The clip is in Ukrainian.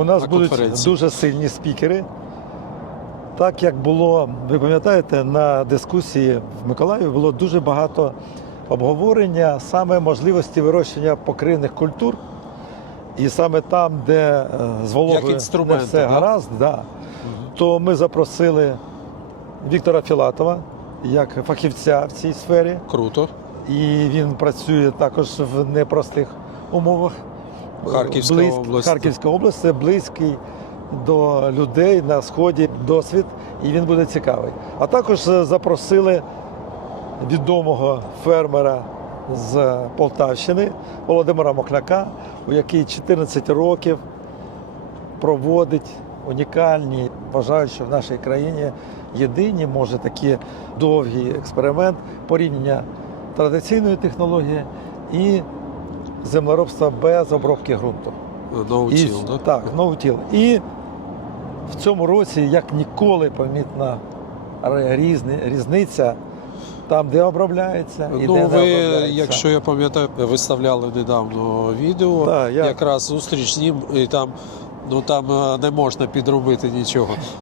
У нас на будуть дуже сильні спікери. Так як було, ви пам'ятаєте, на дискусії в Миколаєві було дуже багато обговорення саме можливості вирощення покривних культур. І саме там, де е, з вологою не все да? гаразд, да, то ми запросили Віктора Філатова як фахівця в цій сфері. Круто. І він працює також в непростих умовах. Харківська Близьк- область. Харківська область це близький до людей на сході досвід, і він буде цікавий. А також е, запросили відомого фермера з Полтавщини Володимира Мокляка, у який 14 років проводить унікальні, вважаю, що в нашій країні єдині, може, такі довгий експеримент порівняння традиційної технології і землеробства без обробки ґрунту. Наутіл, і, да? Так, ноутіл. І в цьому році, як ніколи, помітна різни, різниця там, де обробляється, і Ну, де не ви, обробляється. якщо я пам'ятаю, виставляли недавно відео, Так, я- якраз зустріч з ним, і там, ну, там е, не можна підробити нічого.